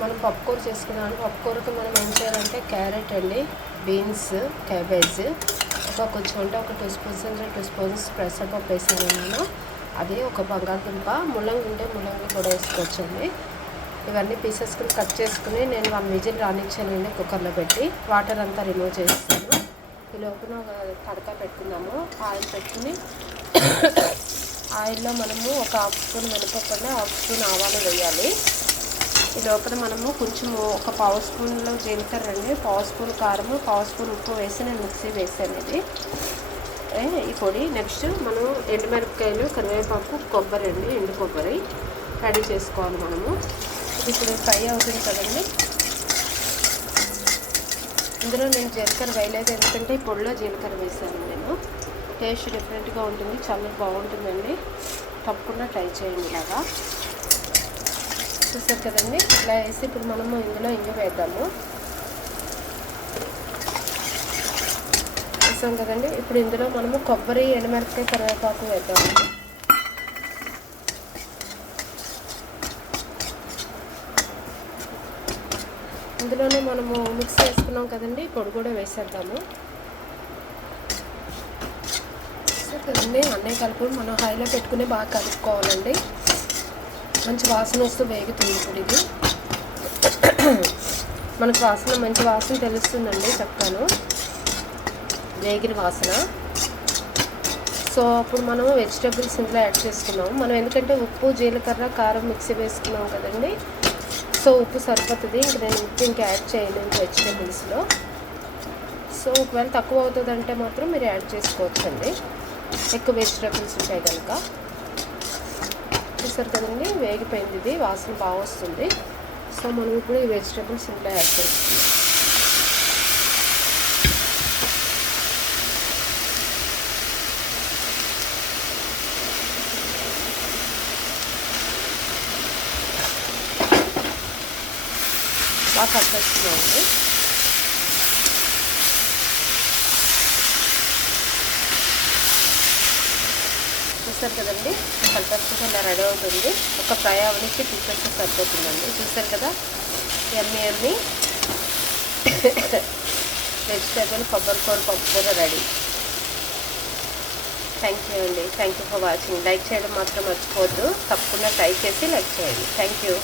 మనం పప్పుకూర చేసుకున్నాము. పప్పుకూరకి మనం ఏం చేయాలంటే క్యారెట్ అండి, బీన్స్, క్యాబేజ్, కొంచెం అంటే ఒక 2 స్పూన్స్ అంటే 2 స్పూన్స్ పెసరపప్పు వేసాను నేను. అది ఒక బంగాళదుంప, ముల్లంగి ఉంటే ముల్లంగి కూడా వేసుకోవచ్చండి. ఇవన్నీ పీసెస్కి కట్ చేసుకుని నేను 1 విజిల్ రానిచ్చానండి కుక్కర్లో పెట్టి. వాటర్ అంతా రిమూవ్ చేస్తాను. ఈ లోపల ఒక తడక పెట్టుకుందాము. ఆయిల్ పెట్టుకుని ఆయిల్లో మనము ఒక హాఫ్ స్పూన్ మినపప్పు, హాఫ్ స్పూన్ ఆవాలు వేయాలి. ఈ లోపల మనము కొంచెము ఒక పావు స్పూన్లో జీలకర్ర అండి, పావు స్పూన్ కారము, పావు స్పూన్ ఉప్పు వేసి నేను మిక్సీ వేసాను ఇది ఈ పొడి. నెక్స్ట్ మనం ఎండుమిరపకాయలు, కరివేపాకు, కొబ్బరి అండి, ఎండు కొబ్బరి రెడీ చేసుకోవాలి మనము. ఇది ఇప్పుడు ఫ్రై అవుతుంది కదండి. ఇందులో నేను జీలకర్ర వేయలేదు, ఎందుకంటే ఈ పొడిలో జీలకర్ర వేసాను నేను. టేస్ట్ డిఫరెంట్గా ఉంటుంది, చాలా బాగుంటుందండి. తప్పకుండా ట్రై చేయండి. ఇలాగా చూసారు కదండి. ఇలా వేసి ఇప్పుడు మనము ఇందులో ఇంగు వేద్దాము. వేసాం కదండి. ఇప్పుడు ఇందులో మనము కొబ్బరి, ఎండుమిరపకాయ, కరివేపాకు వేద్దాము. ఇందులోనే మనము మిక్స్ చేసుకున్నాం కదండి, పొడి కూడా వేసేద్దాము. చూసారు కదండి. అన్నీ కలిపి మనం హైలో పెట్టుకుని బాగా కలుపుకోవాలండి. మంచి వాసన వస్తూ వేగుతుంది ఇప్పుడు ఇది. మనకు వాసన, మంచి వాసన తెలుస్తుందండి చక్కను, వేగిన వాసన. సో అప్పుడు మనం వెజిటేబుల్స్ ఇందులో యాడ్ చేసుకున్నాము. మనం ఎందుకంటే ఉప్పు, జీలకర్ర, కారం మిక్సీ వేసుకున్నాం కదండి. సో ఉప్పు సరిపోతుంది. ఇంక నేను ఉప్పు ఇంకా యాడ్ చేయలేను వెజిటేబుల్స్లో. సో ఒకవేళ తక్కువ అవుతుందంటే మాత్రం మీరు యాడ్ చేసుకోవచ్చండి, ఎక్కువ వెజిటేబుల్స్ ఉంటాయి కనుక. చూసారు కదండి, వేగిపోయింది ఇది, వాసన బాగా వస్తుంది. సో మనం ఇప్పుడు ఈ వెజిటేబుల్స్ ఇంట్లో యాడ్ చేసుకుందాం. బాగా కలిపేస్తున్నామండి. చూసారు కదండి, కలిపేసుకుంటే ఇలా రెడీ అవుతుంది. ఒక ఫ్రై అవనికి తీసేస్తే సరిపోతుందండి. చూసారు కదా, ఎమ్మి వెజిటేబుల్ కొబ్బరికూర, పప్పుకూర రెడీ. థ్యాంక్ యూ అండి. Thank you for watching. Like చేయడం మాత్రం మర్చిపోవద్దు. తప్పకుండా ట్రై చేసి లైక్ చేయండి. Thank you.